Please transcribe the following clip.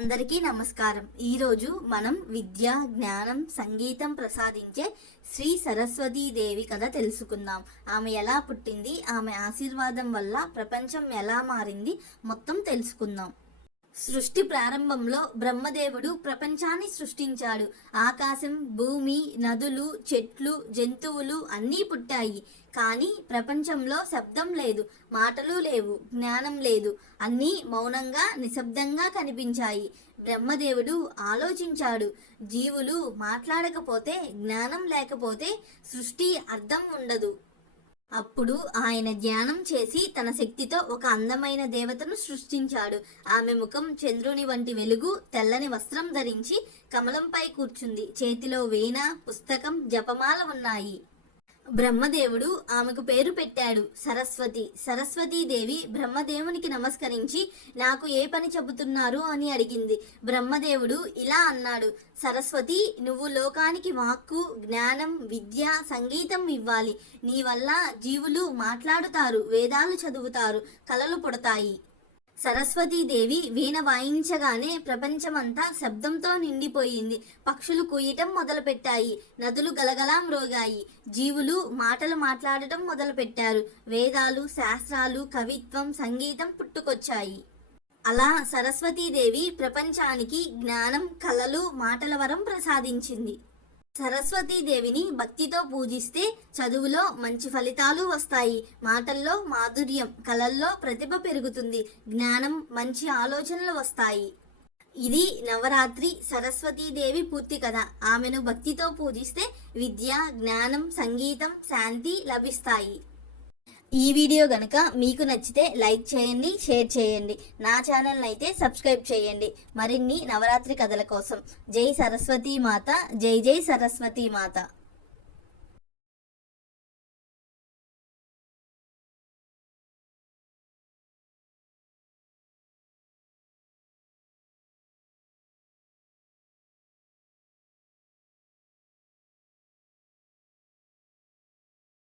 అందరికీ నమస్కారం. ఈరోజు మనం విద్య జ్ఞానం సంగీతం ప్రసాదించే శ్రీ సరస్వతీదేవి కథ తెలుసుకుందాం. ఆమె ఎలా పుట్టింది? ఆమె ఆశీర్వాదం వల్ల ప్రపంచం ఎలా మారింది? మొత్తం తెలుసుకుందాం. సృష్టి ప్రారంభంలో బ్రహ్మదేవుడు ప్రపంచాన్ని సృష్టించాడు. ఆకాశం భూమి నదులు చెట్లు జంతువులు అన్నీ పుట్టాయి. కానీ ప్రపంచంలో శబ్దం లేదు మాటలు లేవు జ్ఞానం లేదు. అన్నీ మౌనంగా నిశ్శబ్దంగా కనిపించాయి. బ్రహ్మదేవుడు ఆలోచించాడు జీవులు మాట్లాడకపోతే జ్ఞానం లేకపోతే సృష్టి అర్థం ఉండదు. అప్పుడు ఆయన ధ్యానం చేసి తన శక్తితో ఒక అందమైన దేవతను సృష్టించాడు. ఆమె ముఖం చంద్రుని వంటి వెలుగు తెల్లని వస్త్రం ధరించి కమలంపై కూర్చుంది. చేతిలో వీణ పుస్తకం జపమాల ఉన్నాయి. బ్రహ్మదేవుడు ఆమెకు పేరు పెట్టాడు. సరస్వతి. సరస్వతీదేవి బ్రహ్మదేవునికి నమస్కరించి నాకు ఏ పని చెబుతున్నారు? అని అడిగింది. బ్రహ్మదేవుడు ఇలా అన్నాడు. సరస్వతి నువ్వు లోకానికి వాక్కు జ్ఞానం విద్య సంగీతం ఇవ్వాలి. నీ వల్ల జీవులు మాట్లాడుతారు వేదాలు చదువుతారు కలలు పుడతాయి. సరస్వతీదేవి వీణ వాయించగానే ప్రపంచమంతా శబ్దంతో నిండిపోయింది. పక్షులు కూయటం మొదలుపెట్టాయి. నదులు గలగలా మ్రోగాయి జీవులు మాటలు మాట్లాడటం మొదలుపెట్టారు. వేదాలు శాస్త్రాలు కవిత్వం సంగీతం పుట్టుకొచ్చాయి. అలా సరస్వతీదేవి ప్రపంచానికి జ్ఞానం కళలు మాటల వరం ప్రసాదించింది. సరస్వతీదేవిని భక్తితో పూజిస్తే చదువులో మంచి ఫలితాలు వస్తాయి. మాటల్లో మాధుర్యం కళల్లో ప్రతిభ పెరుగుతుంది. జ్ఞానం మంచి ఆలోచనలు వస్తాయి. ఇది నవరాత్రి సరస్వతీదేవి పూర్తి కథ. ఆమెను భక్తితో పూజిస్తే విద్య జ్ఞానం సంగీతం శాంతి లభిస్తాయి. ఈ వీడియో కనుక మీకు నచ్చితే లైక్ చేయండి షేర్ చేయండి. నా ఛానల్ని అయితే సబ్స్క్రైబ్ చేయండి. మరిన్ని నవరాత్రి కథల కోసం. జై సరస్వతీ మాత జై జై సరస్వతీ మాత.